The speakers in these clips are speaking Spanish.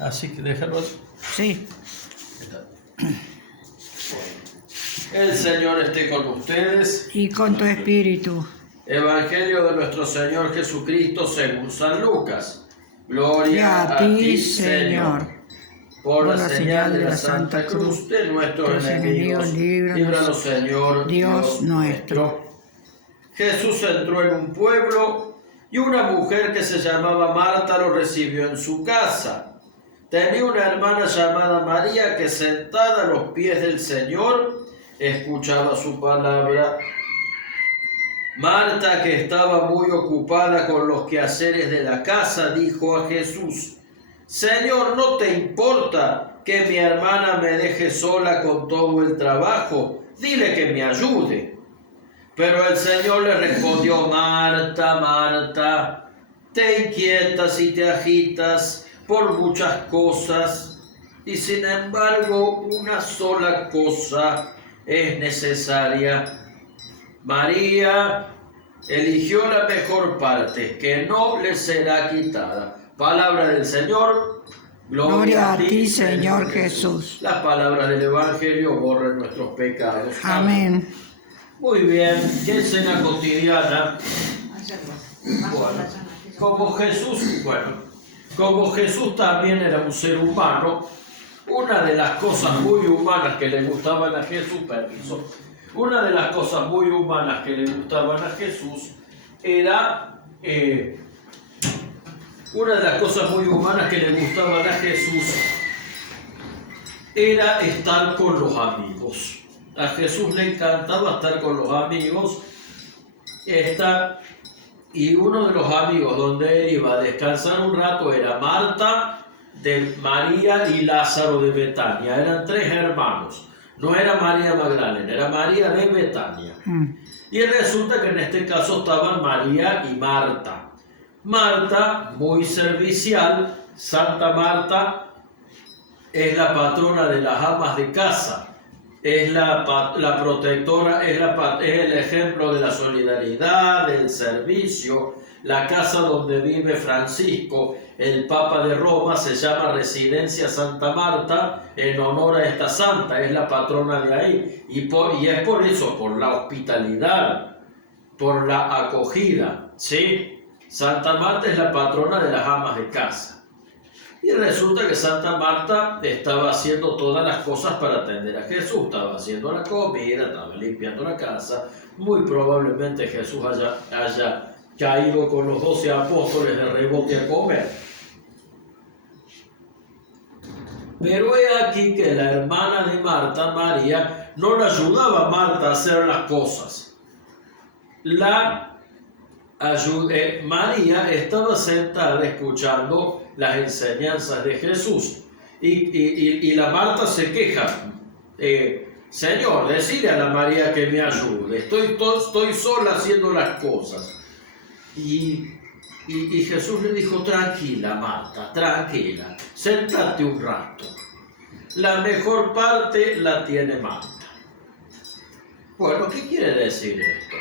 Así que déjalo. Sí. El Señor esté con ustedes. Y con tu espíritu. Evangelio de nuestro Señor Jesucristo según San Lucas. Gloria a ti, Señor. Por la señal de la Santa Cruz de nuestros enemigos, líbranos, Señor, Dios nuestro. Jesús entró en un pueblo y una mujer que se llamaba Marta lo recibió en su casa. Tenía una hermana llamada María que sentada a los pies del Señor escuchaba su palabra. Marta, que estaba muy ocupada con los quehaceres de la casa, dijo a Jesús: Señor, ¿no te importa que mi hermana me deje sola con todo el trabajo? Dile que me ayude. Pero el Señor le respondió: Marta, Marta, te inquietas y te agitas por muchas cosas, y sin embargo una sola cosa es necesaria. María eligió la mejor parte, que no le será quitada. Palabra del Señor. Gloria a ti, Señor Jesús. Las palabras del Evangelio borren nuestros pecados. Amén. Muy bien, ¿qué escena cotidiana? Bueno, como Jesús también era un ser humano, una de las cosas muy humanas que le gustaban a Jesús, una de las cosas muy humanas que le gustaban a Jesús era, era estar con los amigos. A Jesús le encantaba estar con los amigos, y uno de los amigos donde él iba a descansar un rato era Marta, de María y Lázaro de Betania. Eran tres hermanos. No era María Magdalena, era María de Betania. Y resulta que en este caso estaban María y Marta. Marta, muy servicial, Santa Marta, es la patrona de las amas de casa. Es la protectora, es el ejemplo de la solidaridad, del servicio. La casa donde vive Francisco, el Papa de Roma, se llama Residencia Santa Marta en honor a esta santa, es la patrona de ahí. Y es por eso, por la hospitalidad, por la acogida, ¿sí? Santa Marta es la patrona de las amas de casa. Y resulta que Santa Marta estaba haciendo todas las cosas para atender a Jesús. Estaba haciendo la comida, estaba limpiando la casa. Muy probablemente Jesús haya caído con los 12 apóstoles de rebote a comer. Pero he aquí que la hermana de Marta, María, no le ayudaba a Marta a hacer las cosas. María estaba sentada escuchando las enseñanzas de Jesús y la Marta se queja: Señor, decile a la María que me ayude, estoy sola haciendo las cosas. Y Jesús le dijo: tranquila, Marta, tranquila, séntate un rato, la mejor parte la tiene Marta. Bueno, ¿qué quiere decir esto?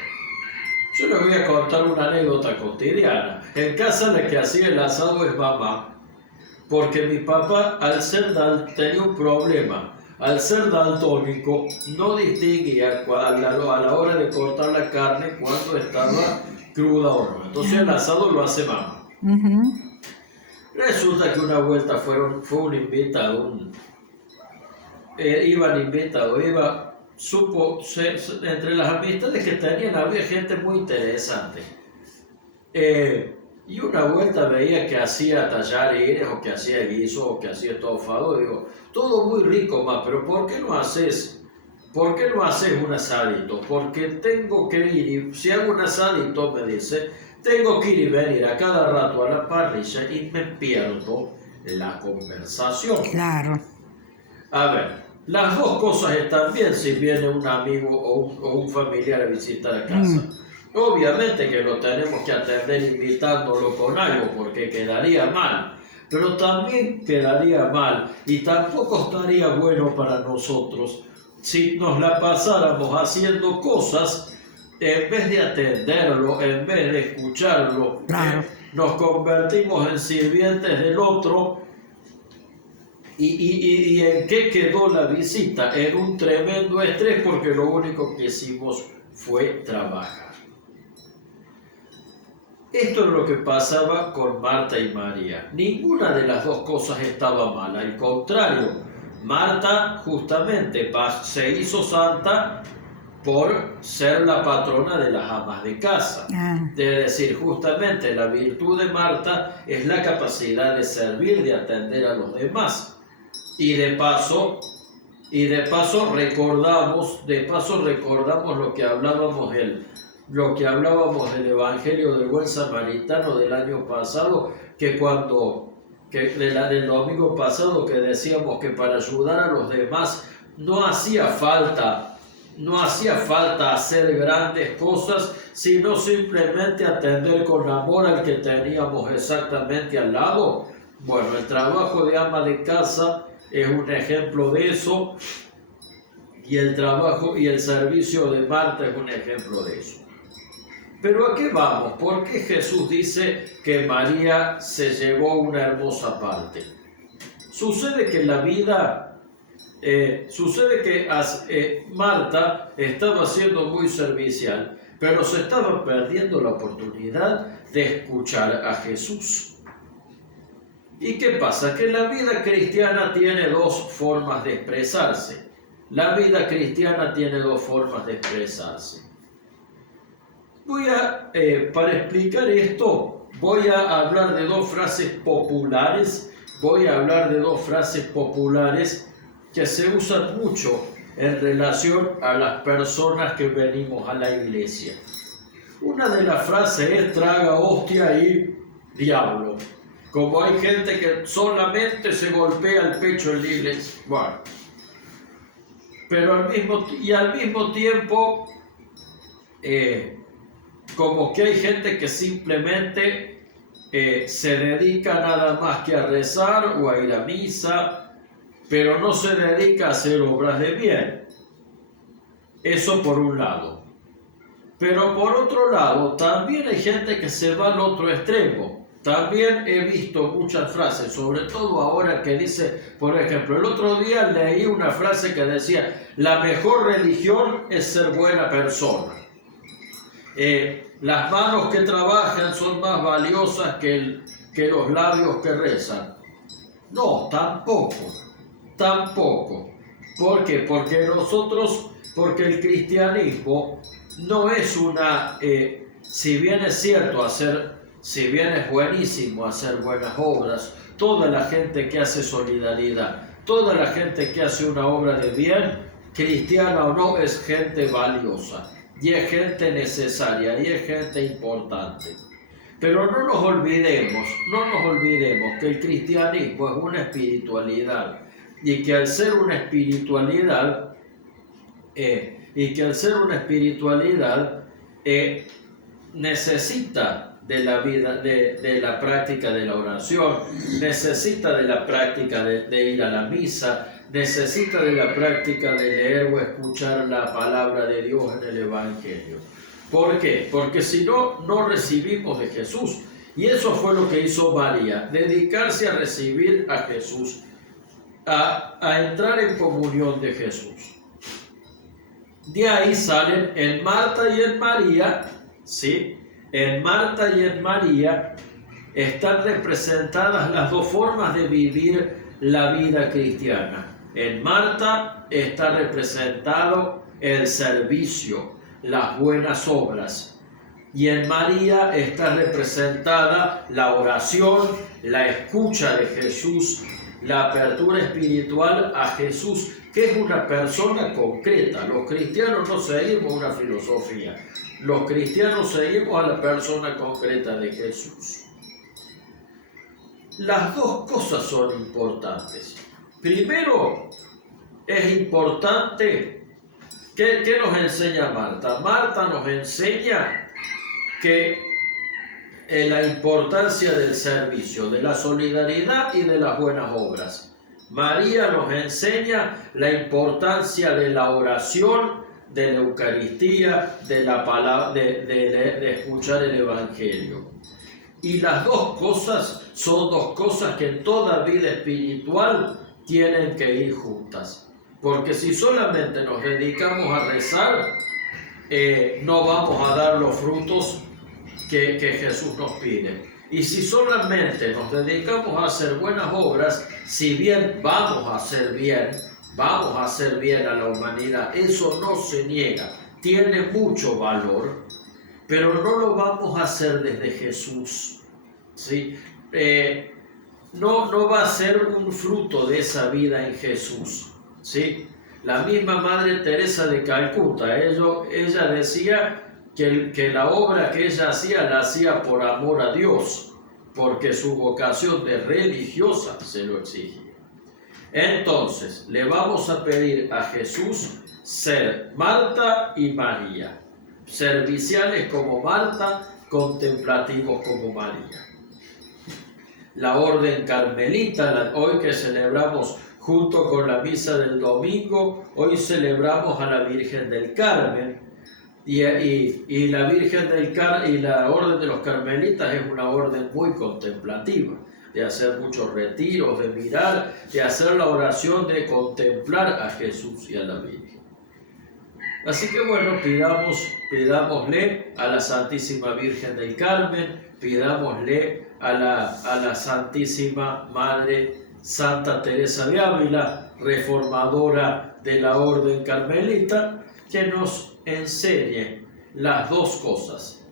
Yo les voy a contar una anécdota cotidiana. En casa la que hacía el asado es mamá, porque mi papá, tenía un problema. Al ser daltónico, no distinguía a la hora de cortar la carne cuando estaba cruda o no. Entonces el asado lo hace mamá. Resulta que una vuelta fue un invitado, entre las amistades que tenían había gente muy interesante. Y una vuelta veía que hacía tallarines, o que hacía guiso, o que hacía estofado. Digo, todo muy rico, ma, pero ¿por qué no haces un asadito? Porque tengo que ir, y si hago un asadito, me dice, tengo que ir y venir a cada rato a la parrilla y me pierdo la conversación. Claro. A ver, las dos cosas están bien si viene un amigo o un familiar a visitar a casa. Obviamente que lo tenemos que atender invitándolo con algo, porque quedaría mal. Pero también quedaría mal y tampoco estaría bueno para nosotros si nos la pasáramos haciendo cosas en vez de atenderlo, en vez de escucharlo. Claro. Nos convertimos en sirvientes del otro ¿Y en qué quedó la visita? En un tremendo estrés porque lo único que hicimos fue trabajar. Esto es lo que pasaba con Marta y María. Ninguna de las dos cosas estaba mal. Al contrario, Marta justamente se hizo santa por ser la patrona de las amas de casa. Es decir, justamente la virtud de Marta es la capacidad de servir, de atender a los demás. Y de paso recordamos lo que hablábamos del Evangelio del Buen Samaritano del año pasado, del domingo pasado, que decíamos que para ayudar a los demás no hacía falta hacer grandes cosas, sino simplemente atender con amor al que teníamos exactamente al lado. Bueno, el trabajo de ama de casa es un ejemplo de eso, y el trabajo y el servicio de Marta es un ejemplo de eso. Pero ¿a qué vamos? ¿Por qué Jesús dice que María se llevó una hermosa parte? Sucede que Marta estaba siendo muy servicial, pero se estaba perdiendo la oportunidad de escuchar a Jesús. ¿Y qué pasa? Que la vida cristiana tiene dos formas de expresarse. Para explicar esto, voy a hablar de dos frases populares. Que se usan mucho en relación a las personas que venimos a la iglesia. Una de las frases es: traga hostia y diablo. Como hay gente que solamente se golpea el pecho en la iglesia. Bueno, pero al mismo tiempo, como que hay gente que simplemente se dedica nada más que a rezar o a ir a misa, pero no se dedica a hacer obras de bien. Eso por un lado. Pero por otro lado, también hay gente que se va al otro extremo. También he visto muchas frases, sobre todo ahora, que dice, por ejemplo, el otro día leí una frase que decía: la mejor religión es ser buena persona. Las manos que trabajan son más valiosas que los labios que rezan. No, tampoco. ¿Por qué? Porque el cristianismo no es si bien es buenísimo hacer buenas obras, toda la gente que hace solidaridad, toda la gente que hace una obra de bien, cristiana o no, es gente valiosa, y es gente necesaria, y es gente importante. Pero no nos olvidemos que el cristianismo es una espiritualidad, y que al ser una espiritualidad, necesita de la vida, de la práctica de la oración, necesita de la práctica de ir a la misa, necesita de la práctica de leer o escuchar la palabra de Dios en el Evangelio. ¿Por qué? Porque si no, no recibimos de Jesús. Y eso fue lo que hizo María: dedicarse a recibir a Jesús, a entrar en comunión de Jesús. De ahí salen en Marta y en María, ¿sí? En Marta y en María están representadas las dos formas de vivir la vida cristiana. En Marta está representado el servicio, las buenas obras. Y en María está representada la oración, la escucha de Jesús, la apertura espiritual a Jesús, que es una persona concreta. Los cristianos no seguimos una filosofía, los cristianos seguimos a la persona concreta de Jesús. Las dos cosas son importantes. Primero, es importante, ¿qué nos enseña Marta? Marta nos enseña que la importancia del servicio, de la solidaridad y de las buenas obras. María nos enseña la importancia de la oración, de la Eucaristía, de la palabra, de escuchar el Evangelio. Y las dos cosas son dos cosas que en toda vida espiritual tienen que ir juntas. Porque si solamente nos dedicamos a rezar, no vamos a dar los frutos que Jesús nos pide. Y si solamente nos dedicamos a hacer buenas obras, si bien vamos a hacer bien a la humanidad, eso no se niega, tiene mucho valor, pero no lo vamos a hacer desde Jesús, ¿sí? No va a ser un fruto de esa vida en Jesús, ¿sí? La misma Madre Teresa de Calcuta, ella decía que la obra que ella hacía la hacía por amor a Dios, porque su vocación de religiosa se lo exigía. Entonces, le vamos a pedir a Jesús ser Marta y María, serviciales como Marta, contemplativos como María. La orden carmelita, hoy que celebramos junto con la misa del domingo, hoy celebramos a la Virgen del Carmen, y la Virgen del Carmen y la orden de los carmelitas es una orden muy contemplativa, de hacer muchos retiros, de mirar, de hacer la oración, de contemplar a Jesús y a la Virgen. Así que bueno, pidámosle a la Santísima Virgen del Carmen, pidámosle a la Santísima Madre Santa Teresa de Ávila, reformadora de la Orden Carmelita, que nos enseñe las dos cosas: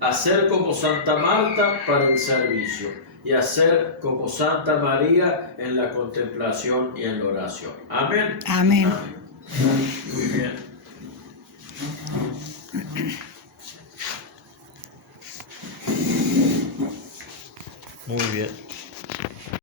hacer como Santa Marta para el servicio y hacer como Santa María en la contemplación y en la oración. Amén. Amén. Amén. Muy bien. Muy bien.